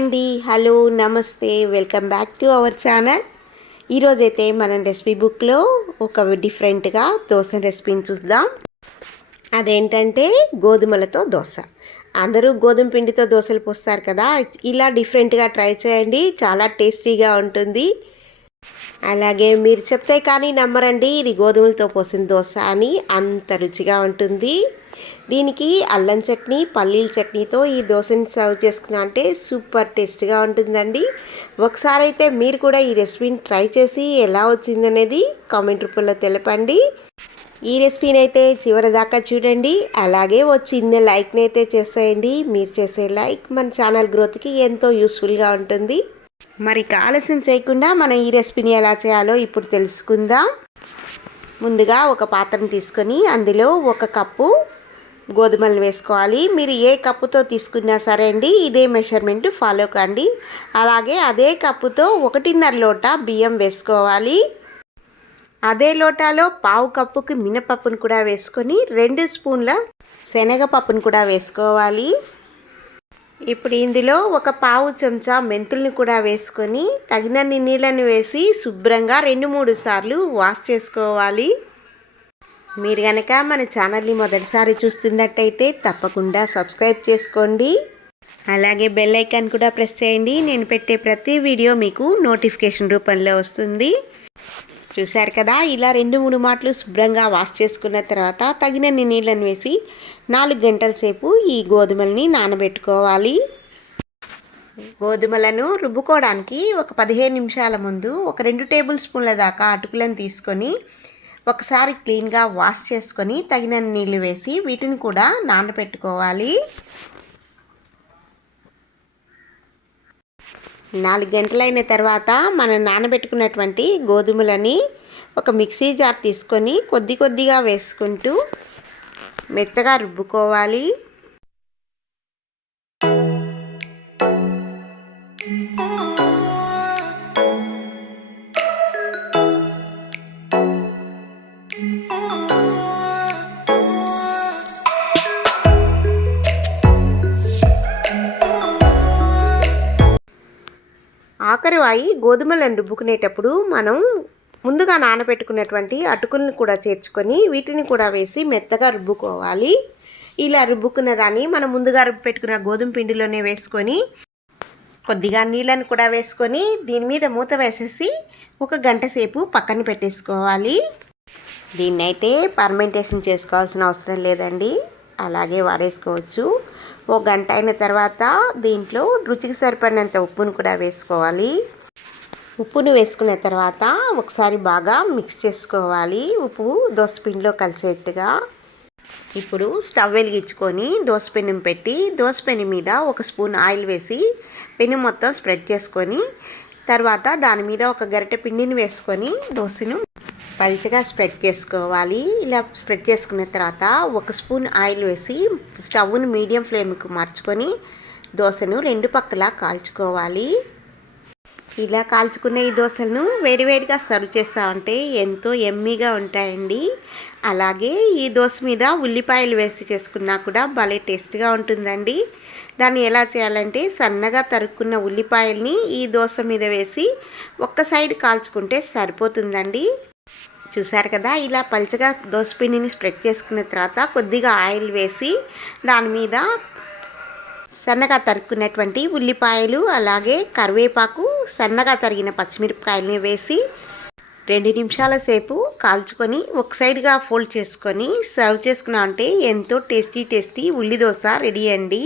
అండి, హలో, నమస్తే, welcome back to our channel. ఈరోజైతే మనం రెసిపీ బుక్లో ఒక డిఫరెంట్గా దోశ రెసిపీని చూద్దాం. అదేంటంటే గోధుమలతో దోశ. అందరూ గోధుమ పిండితో దోశలు పోస్తారు కదా, ఇలా డిఫరెంట్గా ట్రై చేయండి, చాలా టేస్టీగా ఉంటుంది. అలాగే మీరు చెప్తే కానీ నమ్మరండి, ఇది గోధుమలతో పోసిన దోశ అని, అంత రుచిగా ఉంటుంది. దీనికి అల్లం చట్నీ, పల్లీల చట్నీతో ఈ దోశని సర్వ్ చేసుకున్నా అంటే సూపర్ టేస్ట్గా ఉంటుందండి. ఒకసారి అయితే మీరు కూడా ఈ రెసిపీని ట్రై చేసి ఎలా వచ్చిందనేది కామెంట్ రూపంలో తెలపండి. ఈ రెసిపీని అయితే చివరి దాకా చూడండి. అలాగే ఓ చిన్న లైక్ని అయితే చేసేయండి. మీరు చేసే లైక్ మన ఛానల్ గ్రోత్కి ఎంతో యూస్ఫుల్గా ఉంటుంది. మరి ఆలస్యం చేయకుండా మనం ఈ రెసిపీని ఎలా చేయాలో ఇప్పుడు తెలుసుకుందాం. ముందుగా ఒక పాత్రను తీసుకొని అందులో 1 కప్పు గోధుమలు వేసుకోవాలి. మీరు ఏ కప్పుతో తీసుకున్నా సరే అండి, ఇదే మెజర్మెంట్ ఫాలో కండి. అలాగే అదే కప్పుతో 1.5 లోట బియ్యం వేసుకోవాలి. అదే లోటాలో 1/2 కప్పుకి మినపప్పును కూడా వేసుకొని 2 స్పూన్ల శనగపప్పును కూడా వేసుకోవాలి. ఇప్పుడు ఇందులో 1/4 చెంచా మెంతుల్ని కూడా వేసుకొని తగినన్ని నీళ్ళని వేసి శుభ్రంగా 2-3 సార్లు వాష్ చేసుకోవాలి. మీరు కనుక మన ఛానల్ని మొదటిసారి చూస్తున్నట్టయితే తప్పకుండా సబ్స్క్రైబ్ చేసుకోండి. అలాగే బెల్ ఐకాన్ కూడా ప్రెస్ చేయండి. నేను పెట్టే ప్రతి వీడియో మీకు నోటిఫికేషన్ రూపంలో వస్తుంది. చూశారు కదా, ఇలా 2-3 మాటలు శుభ్రంగా వాష్ చేసుకున్న తర్వాత తగినన్ని నీళ్ళని వేసి 4 గంటల సేపు ఈ గోధుమల్ని నానబెట్టుకోవాలి. గోధుమలను రుబ్బుకోవడానికి ఒక 15 నిమిషాల ముందు ఒక 2 టేబుల్ స్పూన్ల దాకా అటుకులను తీసుకొని ఒకసారి క్లీన్గా వాష్ చేసుకొని తగినన్ని నీళ్ళు వేసి వీటిని కూడా నానబెట్టుకోవాలి. 4 గంటలైన తర్వాత మనం నానబెట్టుకున్నటువంటి గోధుమలని ఒక మిక్సీ జార్ తీసుకొని కొద్దిగా వేసుకుంటూ మెత్తగా రుబ్బుకోవాలి. ఆఖరువాయి గోధుమలను రుబ్బుకునేటప్పుడు మనం ముందుగా నానబెట్టుకున్నటువంటి అటుకులను కూడా చేర్చుకొని వీటిని కూడా వేసి మెత్తగా రుబ్బుకోవాలి. ఇలా రుబ్బుకున్న దాన్ని మనం ముందుగా రుబ్బుపెట్టుకున్న గోధుమ పిండిలోనే వేసుకొని కొద్దిగా నీళ్ళని కూడా వేసుకొని దీని మీద మూత వేసేసి 1 గంట సేపు పక్కన పెట్టేసుకోవాలి. దీన్నైతే ఫర్మెంటేషన్ చేసుకోవాల్సిన అవసరం లేదండి, అలాగే వాడేసుకోవచ్చు. 1 గంట అయిన తర్వాత దీంట్లో రుచికి సరిపడినంత ఉప్పును కూడా వేసుకోవాలి. ఉప్పును వేసుకున్న తర్వాత ఒకసారి బాగా మిక్స్ చేసుకోవాలి, ఉప్పు దోసపిండిలో కలిసేట్టుగా. ఇప్పుడు స్టవ్ వెలిగించుకొని దోసపెనం పెట్టి దోసపెనం మీద 1 స్పూన్ ఆయిల్ వేసి పెనం మొత్తం స్ప్రెడ్ చేసుకొని తర్వాత దాని మీద 1 గరిటె పిండిని వేసుకొని దోశను పల్చగా స్ప్రెడ్ చేసుకోవాలి. ఇలా స్ప్రెడ్ చేసుకున్న తర్వాత 1 స్పూన్ ఆయిల్ వేసి స్టవ్ను మీడియం ఫ్లేమ్కి మార్చుకొని దోశను 2 పక్కలా కాల్చుకోవాలి. ఇలా కాల్చుకున్న ఈ దోశలను వేడివేడిగా సర్వ్ చేస్తామంటే ఎంతో ఎమ్మీగా ఉంటాయండి. అలాగే ఈ దోశ మీద ఉల్లిపాయలు వేసి చేసుకున్నా కూడా భలే టేస్ట్గా ఉంటుందండి. దాన్ని ఎలా చేయాలంటే సన్నగా తరుక్కున్న ఉల్లిపాయల్ని ఈ దోశ మీద వేసి ఒక్క సైడ్ కాల్చుకుంటే సరిపోతుందండి. చూసారు కదా, ఇలా పల్చగా దోసపిండిని స్ప్రెడ్ చేసుకున్న తర్వాత కొద్దిగా ఆయిల్ వేసి దాని మీద సన్నగా తరుక్కున్నటువంటి ఉల్లిపాయలు అలాగే కరివేపాకు సన్నగా తరిగిన పచ్చిమిరపకాయలని వేసి 2 నిమిషాల సేపు కాల్చుకొని ఒక సైడ్గా ఫోల్డ్ చేసుకొని సర్వ్ చేసుకున్నామంటే ఎంతో టేస్టీ ఉల్లి దోశ రెడీ అండి.